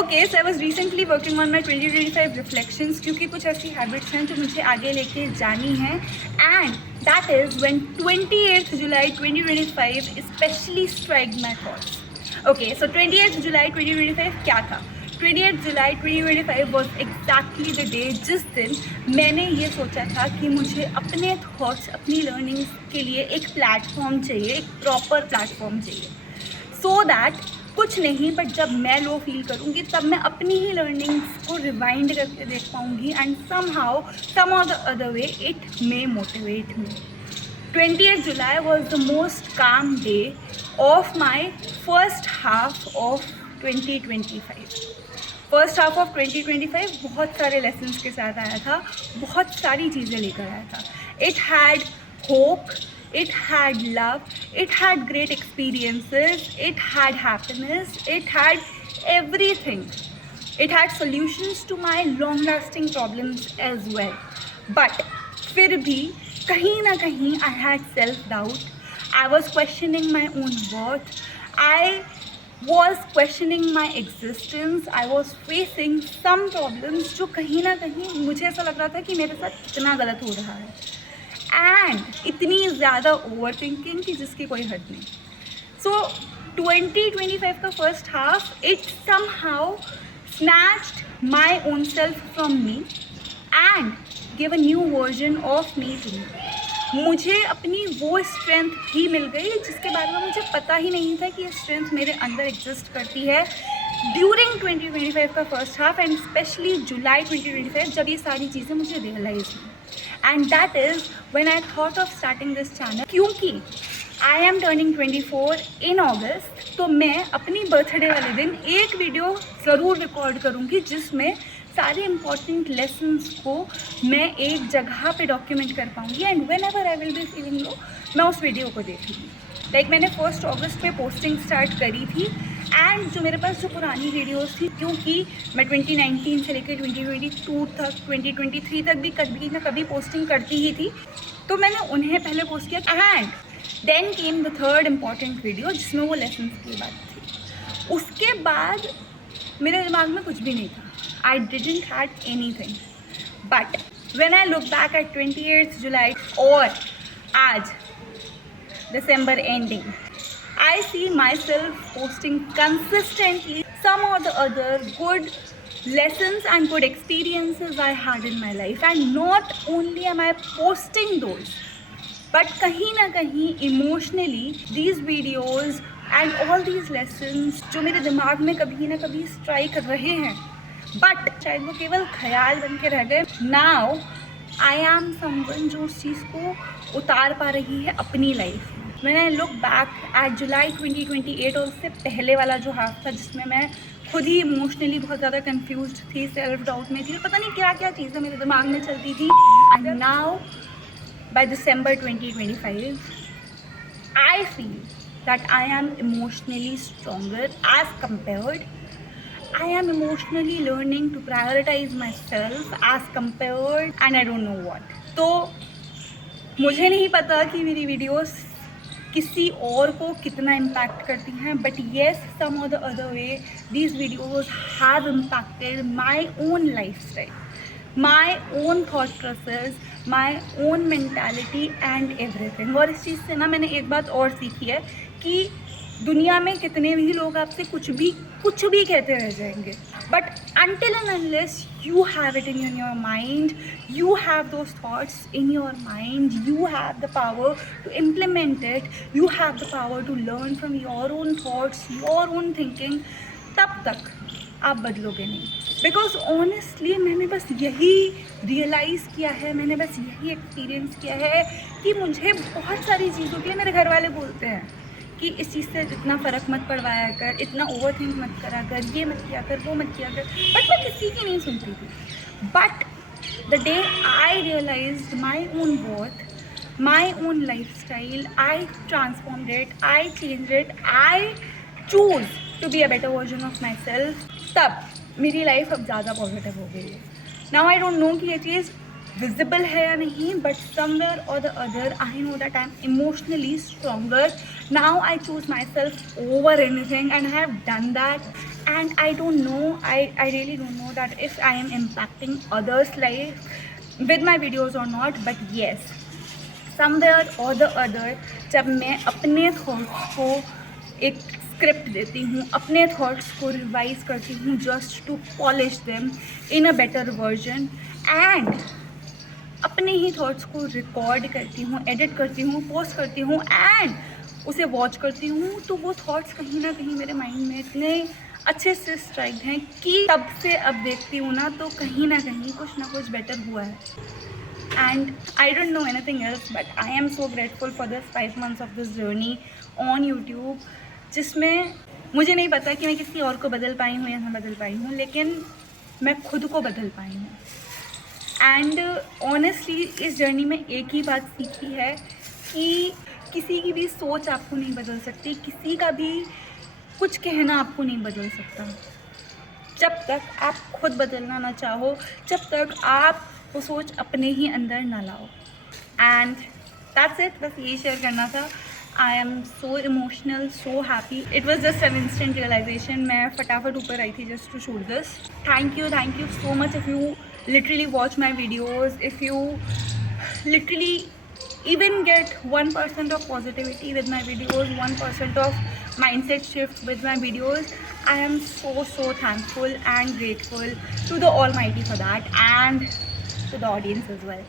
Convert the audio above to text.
Okay, so I was recently working on my 2025 reflections, क्योंकि कुछ ऐसी हैबिट्स हैं जो मुझे आगे लेके जानी है, and that is when 28th July 2025 specially strike my thoughts. Okay, so 28th जुलाई 2025 क्या था? 28th July 2025 was exactly the day जिस दिन मैंने ये सोचा था कि मुझे अपने थॉट्स, अपनी लर्निंग्स के लिए एक प्लेटफॉर्म चाहिए, एक प्रॉपर प्लेटफॉर्म चाहिए, सो दैट कुछ नहीं बट जब मैं लो फील करूँगी तब मैं अपनी ही लर्निंग्स को रिवाइंड करके देख पाऊँगी, एंड समहाउ सम और the other way it may motivate me. 28th July was the most calm day of my first half of 2025. First half of 2025 बहुत सारे लेसन्स के साथ आया था, बहुत सारी चीज़ें लेकर आया था. It had hope, it had love, it had great experiences, it had happiness, it had everything. It had solutions to my long lasting problems as well. But फिर भी कहीं ना कहीं I had self doubt. I was questioning my own worth. I was questioning my existence. I was facing some problems जो कहीं ना कहीं मुझे ऐसा लग रहा था कि मेरे साथ कितना गलत हो रहा है, एंड इतनी ज़्यादा ओवर थिंकिंग कि जिसकी कोई हद नहीं. सो 2025 का first half it somehow snatched my own self from me and give a new version of me to me. मुझे अपनी वो स्ट्रेंथ ही मिल गई जिसके बारे में मुझे पता ही नहीं था कि ये स्ट्रेंथ मेरे अंदर एग्जिस्ट करती है ड्यूरिंग 2025 का फर्स्ट हाफ, एंड स्पेशली जुलाई 2025 जब ये सारी चीज़ें मुझे रियलाइज हुई. And that is when I thought of starting this channel. क्योंकि I am turning 24 in August, तो मैं अपनी बर्थडे वाले दिन एक वीडियो ज़रूर रिकॉर्ड करूँगी जिसमें सारे इम्पॉर्टेंट लेसन्स को मैं एक जगह पे डॉक्यूमेंट कर पाऊँगी, and when ever I will be feeling low मैं उस वीडियो को देखूँगी. लाइक मैंने 1 अगस्त पे पोस्टिंग स्टार्ट करी थी, एंड जो मेरे पास जो पुरानी वीडियोस थी, क्योंकि मैं 2019 से लेकर 2022 तक 2023 तक भी कभी ना कभी पोस्टिंग करती ही थी, तो मैंने उन्हें पहले पोस्ट किया. And then came the third important video जिसमें वो लेसन्स की बात थी. उसके बाद मेरे दिमाग में कुछ भी नहीं था. I didn't had anything. But when I look back at 28th जुलाई और आज December ending, I see myself posting consistently some or the other good lessons and good experiences I had in my life, and not only am I posting those, but kahin na kahin emotionally these videos and all these lessons जो मेरे दिमाग में कभी ना कभी strike रहे हैं, but शायद वो केवल ख्याल बन के रह गए. नाउ आई एम समवन जो उस चीज़ को उतार पा रही है अपनी life. When I look back at जुलाई 2028 और उससे पहले वाला जो हाफ था जिसमें मैं खुद ही इमोशनली बहुत ज़्यादा कंफ्यूज थी, सेल्फ डाउट में थी, पता नहीं क्या क्या चीज़ें मेरे दिमाग में चलती थी. And now by December 2025 I feel that I am emotionally stronger as compared. I am emotionally learning to prioritize myself as compared, and I don't know what. तो मुझे नहीं पता कि मेरी वीडियोस किसी और को कितना इम्पैक्ट करती हैं, बट येस सम और the other way these videos have impacted my own life style, my own thought process, my own mentality and everything. और इस चीज़ से ना मैंने एक बात और सीखी है कि दुनिया में कितने भी लोग आपसे कुछ भी कहते रह जाएंगे, but until and unless you have it in your mind, you have those thoughts in your mind, you have the power to implement it, you have the power to learn from your own thoughts, your own thinking, तब तक आप बदलोगे नहीं. Because honestly मैंने बस यही realise किया है, मैंने बस यही एक्सपीरियंस किया है कि मुझे बहुत सारी चीज़ों के लिए मेरे घर वाले बोलते हैं कि इस चीज़ से इतना फ़र्क मत पड़वाया कर, इतना ओवर थिंक मत करा कर, ये मत किया कर, वो मत किया कर, बट मैं किसी की नहीं सुनती थी. But the day I realised my own worth, my own lifestyle, I transformed it, I changed it, I choose to be a better version of myself, तब मेरी लाइफ अब ज़्यादा पॉजिटिव हो गई है. नाउ आई डोंट नो कि ये चीज़ visible है या नहीं, but somewhere or the other I know that I'm emotionally stronger. Now I choose myself over anything and I have done that. And I don't know, I really don't know that if I am impacting others' life with my videos or not, but yes, somewhere और the other जब मैं अपने thoughts को एक script देती हूँ, अपने thoughts को रिवाइज करती हूँ just to polish them in a better version, and अपने ही थॉट्स को रिकॉर्ड करती हूँ, एडिट करती हूँ, पोस्ट करती हूँ एंड उसे वॉच करती हूँ, तो वो थॉट्स कहीं ना कहीं मेरे माइंड में इतने अच्छे से स्ट्राइक हैं कि तब से अब देखती हूँ ना तो कहीं ना कुछ बेटर हुआ है. And I don't know anything else, but I am so grateful for this 5 months of this journey on YouTube, जिसमें मुझे नहीं पता कि मैं किसी और को बदल पाई हूँ या ना बदल पाई हूँ, लेकिन मैं खुद को बदल पाई हूँ. एंड ऑनेस्टली इस जर्नी में एक ही बात सीखी है कि किसी की भी सोच आपको नहीं बदल सकती, किसी का भी कुछ कहना आपको नहीं बदल सकता. जब तक आप खुद बदलना ना चाहो, जब तक आप वो सोच अपने ही अंदर ना लाओ. एंड दैट्स इट, बस यही शेयर करना था. I am so emotional, so happy. It was just an instant realisation. मैं फटाफट ऊपर आई थी just to shoot this. Thank you so much if you literally watch my videos, if you literally even get 1% of positivity with my videos, 1% of mindset shift with my videos, I am so thankful and grateful to the Almighty for that, and to the audience as well.